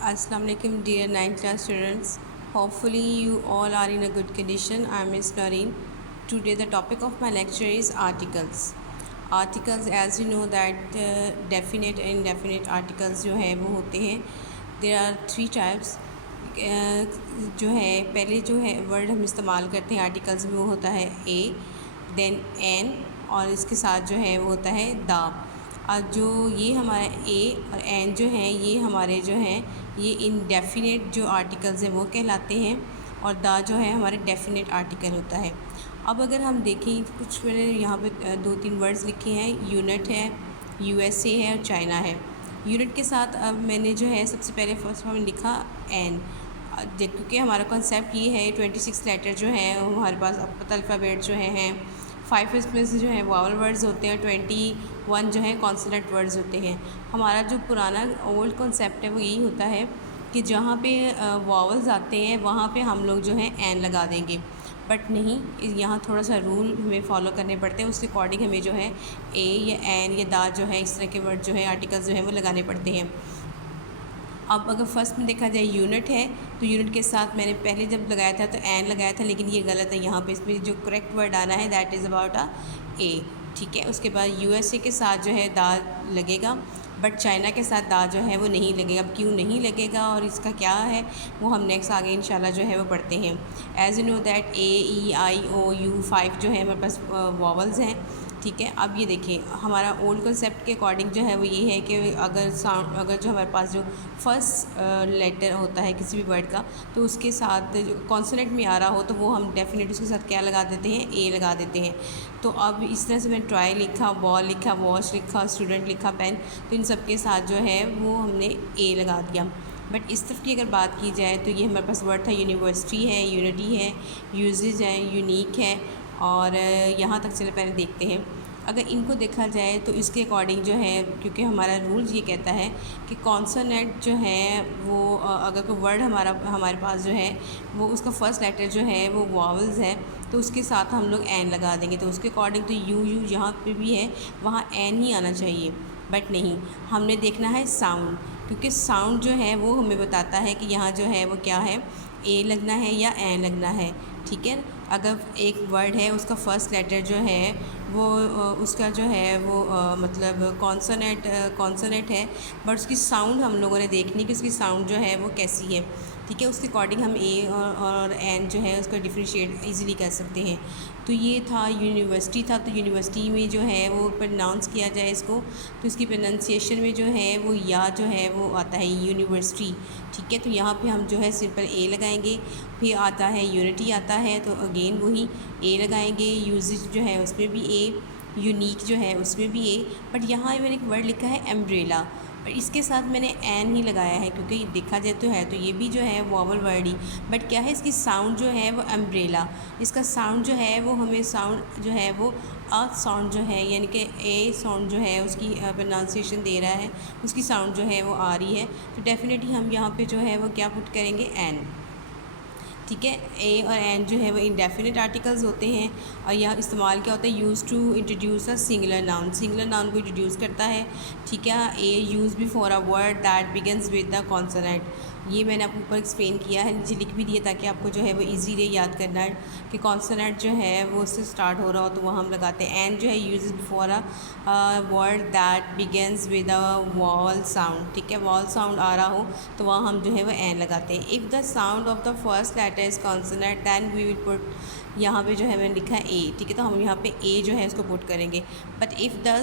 Assalamu alaikum dear 9th class students. Hopefully you all are in a good condition. I am Miss Noreen. Today the topic of my lecture is articles. Articles, as you know that definite and indefinite articles जो है वो होते हैं. There are three types. जो है पहले जो है वर्ड हम इस्तेमाल करते हैं आर्टिकल्स में वो होता है ए, देन एन और इसके साथ जो है वो होता है दा. और जो ये हमारा ए और एन जो हैं ये हमारे जो हैं ये इनडेफिनेट जो आर्टिकल्स हैं वो कहलाते हैं और दा जो है हमारे डेफिनेट आर्टिकल होता है. अब अगर हम देखें कुछ मैंने यहाँ पे दो तीन वर्ड्स लिखे हैं. यूनिट है, यूएसए है और चाइना है. यूनिट के साथ अब मैंने जो है सबसे पहले फर्स्ट में लिखा एन, क्योंकि हमारा कॉन्सेप्ट ये है 26 लेटर जो हैं हमारे पास अल्फ़ाबेट जो हैं 5 इसमें से जो है वावल वर्ड्स होते हैं, 21 जो है कॉन्सोनेंट वर्ड्स होते हैं. हमारा जो पुराना ओल्ड कॉन्सेप्ट है वो यही होता है कि जहाँ पे वावल्स आते हैं वहाँ पे हम लोग जो है एन लगा देंगे. बट नहीं, यहाँ थोड़ा सा रूल हमें फॉलो करने पड़ते हैं. उसके अकॉर्डिंग हमें जो है ए या एन या दा जो है इस तरह के वर्ड जो है आर्टिकल्स जो है वो लगाने पड़ते हैं. अब अगर फर्स्ट में देखा जाए यूनिट है तो यूनिट के साथ मैंने पहले जब लगाया था तो एन लगाया था, लेकिन ये गलत है. यहाँ पे इसमें जो करेक्ट वर्ड आना है दैट इज़ अबाउट अ ए. ठीक है, उसके बाद यूएसए के साथ जो है दा लगेगा, बट चाइना के साथ दा जो है वो नहीं लगेगा. अब क्यों नहीं लगेगा और इसका क्या है वो हम नेक्स्ट आगे इंशाल्लाह जो है वो पढ़ते हैं. As you know that A E I O U 5 जो है हमारे पास वॉवल्स हैं. ठीक है, अब ये देखिए हमारा ओल्ड कंसेप्ट के अकॉर्डिंग जो है वो ये है कि अगर जो हमारे पास जो फर्स्ट लेटर होता है किसी भी वर्ड का तो उसके साथ जो कॉन्सोनेंट में आ रहा हो तो वो हम डेफिनेटली उसके साथ क्या लगा देते हैं, ए लगा देते हैं. तो अब इस तरह से मैंने ट्राई लिखा, बॉल लिखा, वॉच लिखा, स्टूडेंट लिखा, पेन, तो इन सब के साथ जो है वो हमने ए लगा दिया. बट इस तरफ की अगर बात की जाए तो ये हमारे पास वर्ड था यूनिवर्सिटी है, यूनिटी है, यूजेज है, यूनिक है और यहाँ तक चले पहले देखते हैं. अगर इनको देखा जाए तो इसके अकॉर्डिंग जो है, क्योंकि हमारा रूल्स ये कहता है कि कॉन्सोनेंट जो है वो अगर कोई वर्ड हमारे पास जो है वो उसका फर्स्ट लेटर जो है वो वॉवल्स है तो उसके साथ हम लोग एन लगा देंगे. तो उसके अकॉर्डिंग तो यू जहाँ पे भी है वहाँ एन ही आना चाहिए. बट नहीं, हमने देखना है साउंड, क्योंकि साउंड जो है वो हमें बताता है कि यहाँ जो है वो क्या है, ए लगना है या एन लगना है. ठीक है, अगर एक वर्ड है उसका फर्स्ट लेटर जो है वो उसका जो है वो मतलब कॉन्सोनेंट है, बट उसकी साउंड हम लोगों ने देखनी कि उसकी साउंड जो है वो कैसी है. ठीक है, उसके अकॉर्डिंग हम ए और एन जो है उसका डिफ्रेंशिएट इजीली कर सकते हैं. तो ये था यूनिवर्सिटी था, तो यूनिवर्सिटी में जो है वो प्रोनाउंस किया जाए इसको तो इसकी प्रोनाउंसिएशन में जो है वो या जो है वो आता है यूनिवर्सिटी. ठीक है, तो यहाँ पे हम जो है सिंपल ए लगाएंगे. फिर आता है यूनिटी आता है तो अगेन वही ए लगाएंगे. यूजेज जो है उसमें भी ए, यूनिक जो है उसमें भी ए. बट यहाँ मैंने एक वर्ड लिखा है एम्ब्रेला, पर इसके साथ मैंने एन ही लगाया है क्योंकि देखा जाए तो है तो ये भी जो है वॉवल वर्ड ही, बट क्या है इसकी साउंड जो है वो एम्ब्रेला. इसका साउंड जो है वो हमें साउंड जो है वो अ साउंड जो है यानी कि ए साउंड जो है उसकी प्रोनाउंसिएशन दे रहा है, उसकी साउंड जो है वो आ रही है. तो डेफिनेटली हम यहाँ पे जो है वो क्या पुट करेंगे, एन. ठीक है, ए और एन जो है वो इंडेफिनिट आर्टिकल्स होते हैं और यह इस्तेमाल क्या होता है, use to introduce a singular noun. Singular noun को इंट्रोड्यूस करता है. ठीक है, a use before a word that begins with the consonant. ये मैंने आपको ऊपर एक्सप्लेन किया है, नीचे लिख भी दिया ताकि आपको जो है वो इजीली याद करना है कि कॉन्सोनेंट जो है वो उससे स्टार्ट हो रहा हो तो वहाँ हम लगाते हैं. एन जो है use before a word that begins with a wall sound. ठीक है, वॉल साउंड आ रहा हो तो वहाँ हम जो है वो एन लगाते हैं. If the sound of the first letter is consonant then we will put, यहाँ पे जो है मैंने लिखा है ए. ठीक है, तो हम यहाँ पे ए जो है इसको पुट करेंगे. But if the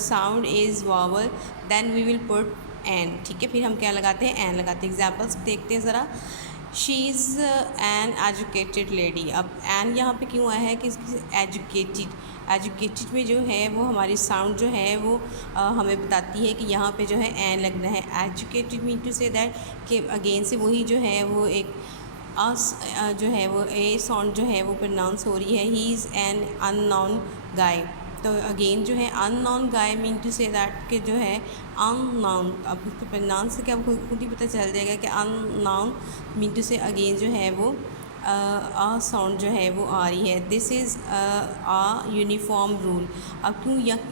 sound is vowel then we will put an. ठीक है, फिर हम क्या लगाते हैं, एन लगाते हैं. एग्जाम्पल्स देखते हैं ज़रा. She is an educated lady. अब एन यहाँ पे क्यों आया है कि एजुकेटेड में जो है वो हमारी साउंड जो है वो हमें बताती है कि यहाँ पे जो है एन लगना है. Educated mean to say that कि अगेन से वही जो है वो एक जो है वो ए साउंड जो है वो प्रोनाउंस हो रही है. He is an unknown guy. तो अगेन जो है unknown guy mean to say that कि जो है अननोन, अब प्रोनाउंस से क्या आपको खुद ही पता चल जाएगा कि अननोन मीन टू से अगेन जो है वो आ साउंड जो है वो आ रही है। This is a uniform rule. अब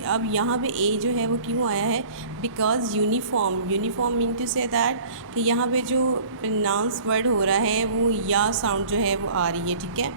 अब यहाँ पे ए जो है वो क्यों आया है? Because uniform mean to say that कि यहाँ पे जो प्रोनाउंस वर्ड हो रहा है वो या साउंड जो है वो आ रही है, ठीक है।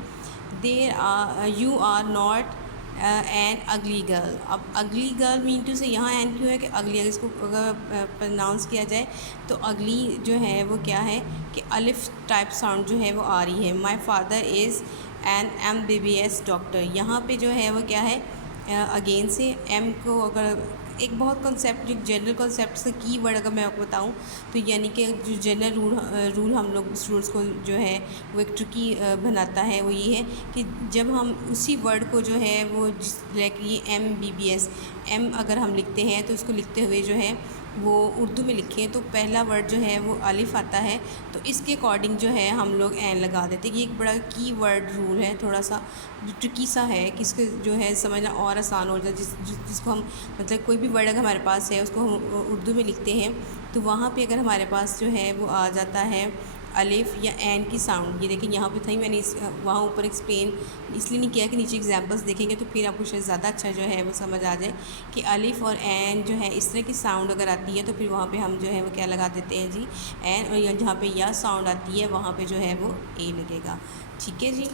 You are not an ugly girl. अब अगली गर्ल मीन टू से यहाँ एन क्यों है कि अगली, अगर इसको अगर प्रोनाउंस किया जाए तो अगली जो है वो क्या है कि अलिफ टाइप साउंड जो है वो आ रही है। My father is an MBBS doctor. यहाँ पे जो है वो क्या है, अगेन से एम को अगर एक बहुत कॉन्सेप्ट, जो जनरल कॉन्सेप्ट का की वर्ड अगर मैं आपको बताऊँ तो यानी कि जो जनरल रूल हम लोग स्टूडेंट्स को जो है वो एक ट्रिकी बनाता है, वो ये है कि जब हम उसी वर्ड को जो है वो लाइक ये MBBS एम अगर हम लिखते हैं तो उसको लिखते हुए जो है वो उर्दू में लिखें तो पहला वर्ड जो है वो अलिफ आता है, तो इसके अकॉर्डिंग जो है हम लोग एन लगा देते हैं। ये एक बड़ा की वर्ड रूल है, थोड़ा सा जो ट्रिकी सा है कि इसको जो है समझना और आसान हो जाए। जिसको हम मतलब कोई भी वर्ड अगर हमारे पास है उसको हम उर्दू में लिखते हैं तो वहाँ पे अगर हमारे पास जो है वो आ जाता है अलिफ या एन की साउंड। ये देखिए यहाँ पे था ही, मैंने वहाँ ऊपर एक्सप्लेन इसलिए नहीं किया कि नीचे एग्जांपल्स देखेंगे तो फिर आपको शायद ज़्यादा अच्छा जो है वो समझ आ जाए कि अलिफ और एन जो है इस तरह की साउंड अगर आती है तो फिर वहाँ पे हम जो है वो क्या लगा देते हैं जी, एन। और जहाँ पे या साउंड आती है वहाँ पे जो है वो ए लगेगा, ठीक है जी।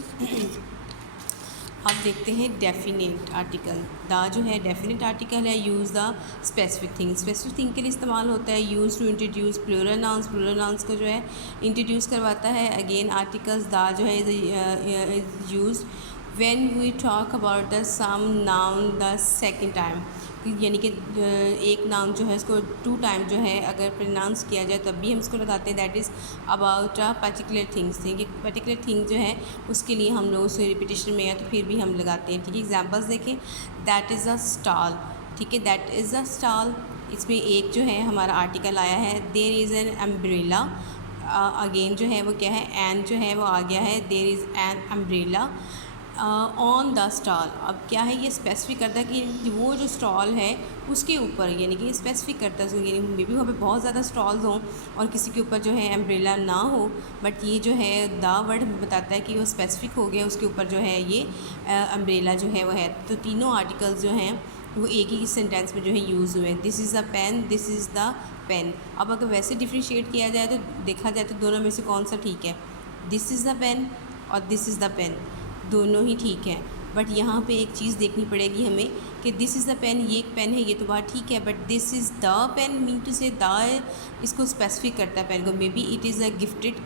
अब देखते हैं डेफिनेट आर्टिकल। द जो है डेफिनेट आर्टिकल है, यूज़ द स्पेसिफिक थिंग के लिए इस्तेमाल होता है। Use to introduce plural nouns को जो है इंट्रोड्यूस करवाता है। अगेन आर्टिकल्स द जो है is use when we talk about the some noun the second time, यानी कि एक नाउन जो है उसको 2 टाइम जो है अगर प्रोनाउंस किया जाए तब भी हम इसको लगाते हैं। That is about a particular things, एक पर्टिकुलर थिंग जो है उसके लिए हम लोग उसे रिपीटिशन में या तो फिर भी हम लगाते हैं, ठीक है। एग्जांपल्स देखें, दैट इज़ अ स्टॉल, ठीक है, दैट इज़ अ स्टॉल। इसमें एक जो है हमारा आर्टिकल आया है। There is an umbrella, again जो है वो क्या है, एन जो है वो आ गया है। There is an umbrella on the stall. अब क्या है, ये स्पेसिफिक करता है कि वो जो स्टॉल है उसके ऊपर, यानी कि स्पेसिफिक करता है, यानी मे बी वहाँ पे बहुत ज़्यादा स्टॉल्स हों और किसी के ऊपर जो है एम्ब्रेला ना हो, बट ये जो है द वर्ड बताता है कि वो स्पेसिफिक हो गया, उसके ऊपर जो है ये एम्ब्रेला जो है वो है। तो तीनों आर्टिकल्स जो हैं वो एक ही सेंटेंस में जो है यूज़ हुए। This is a pen, this is the pen. अब अगर वैसे डिफ्रेंशिएट किया जाए तो देखा जाए तो दोनों में से कौन सा ठीक है, दिस इज़ द पेन और दिस इज़ द पेन, दोनों ही ठीक है। बट यहाँ पे एक चीज़ देखनी पड़ेगी हमें कि दिस इज़ द पेन, ये एक पेन है, ये तो बात ठीक है, but this is the pen mean to say the इसको स्पेसिफिक करता है पेन को। Maybe it is a gifted,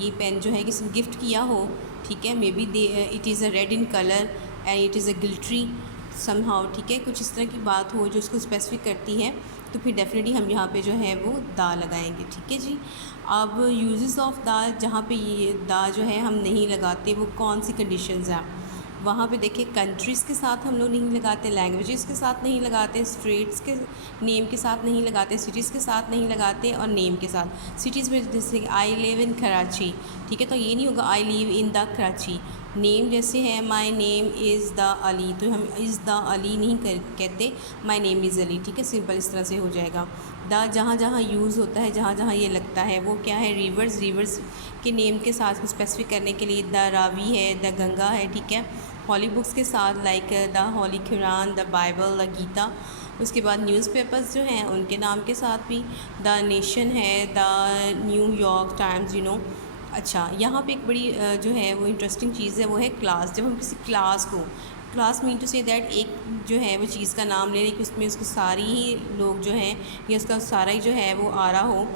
ये पेन जो है किसी गिफ्ट किया हो, ठीक है। Maybe it is a red in colour and it is a guilty somehow, ठीक है, कुछ इस तरह की बात हो जो उसको स्पेसिफिक करती है, तो फिर डेफिनेटली हम यहाँ पे जो है वो दा लगाएंगे, ठीक है जी। अब यूजेस ऑफ दा, जहाँ पे ये दा जो है हम नहीं लगाते वो कौन सी कंडीशंस हैं, वहाँ पे देखिए कंट्रीज़ के साथ हम लोग नहीं लगाते, लैंग्वेजेस के साथ नहीं लगाते, स्ट्रीट्स के नेम के साथ नहीं लगाते, सिटीज़ के साथ नहीं लगाते और नेम के साथ। सिटीज़ में जैसे आई लिव इन कराची, ठीक है, तो ये नहीं होगा I live in the Karachi. Name जैसे है my name is the Ali, तो हम इज़ द अली नहीं कहते, माई नेम इज़ अली, ठीक है, सिंपल इस तरह से हो जाएगा। द जहाँ जहाँ यूज़ होता है, जहाँ जहाँ ये लगता है वो क्या है, रिवर्स के नेम के साथ को स्पेसिफिक करने के लिए द रावी है, द गंगा है, ठीक है। हॉली बुक्स के साथ like the holy Quran, the Bible, the Gita. उसके बाद न्यूज़पेपर्स जो हैं उनके नाम के साथ भी द नेशन है, the New York times, you know. अच्छा, यहाँ पे एक बड़ी जो है वो इंटरेस्टिंग चीज़ है, वो है क्लास। जब हम किसी class mean to say that एक जो है वो चीज़ का नाम ले रही कि उसमें उसको सारी ही लोग जो हैं या उसका सारा ही जो है वो आ रहा हो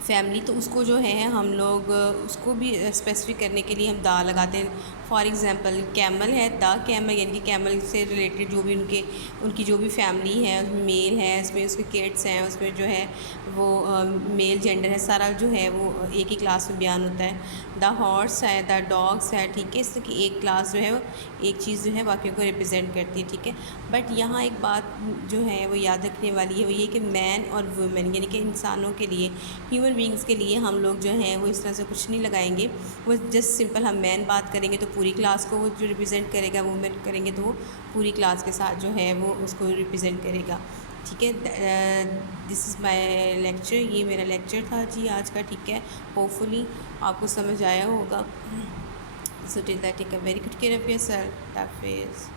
फैमिली, तो उसको जो है हम लोग उसको भी स्पेसिफिक करने के लिए हम दा लगाते हैं। फॉर एग्ज़ाम्पल कैमल है, द कैमल, यानी कि कैमल से रिलेटेड जो भी उनकी जो भी फैमिली है, उसमें मेल है, उसमें उसके किड्स हैं, उसमें जो है वो मेल जेंडर है, सारा जो है वो एक ही क्लास में बयान होता है। द हॉर्स है, द डॉग्स है, ठीक है, इसकी एक क्लास जो है वो एक चीज़ जो है बाकियों को रिप्रेजेंट करती है, ठीक है। बट यहाँ एक बात जो है वो याद रखने वाली है, वो ये कि मैन और वुमेन, यानी कि इंसानों के लिए, ह्यूमन बींग्स के लिए हम लोग जो हैं वो इस तरह से कुछ नहीं लगाएंगे। वो जस्ट सिंपल हम मैन बात करेंगे तो पूरी क्लास को वो जो रिप्रेजेंट करेगा, वुमेन करेंगे तो वो पूरी क्लास के साथ जो है वो उसको रिप्रेजेंट करेगा, ठीक है। दिस इज़ माय लेक्चर, ये मेरा लेक्चर था जी आज का। ठीक है, होपफुली आपको समझ आया होगा। So till that take a very good care of yourself. हाफिज़।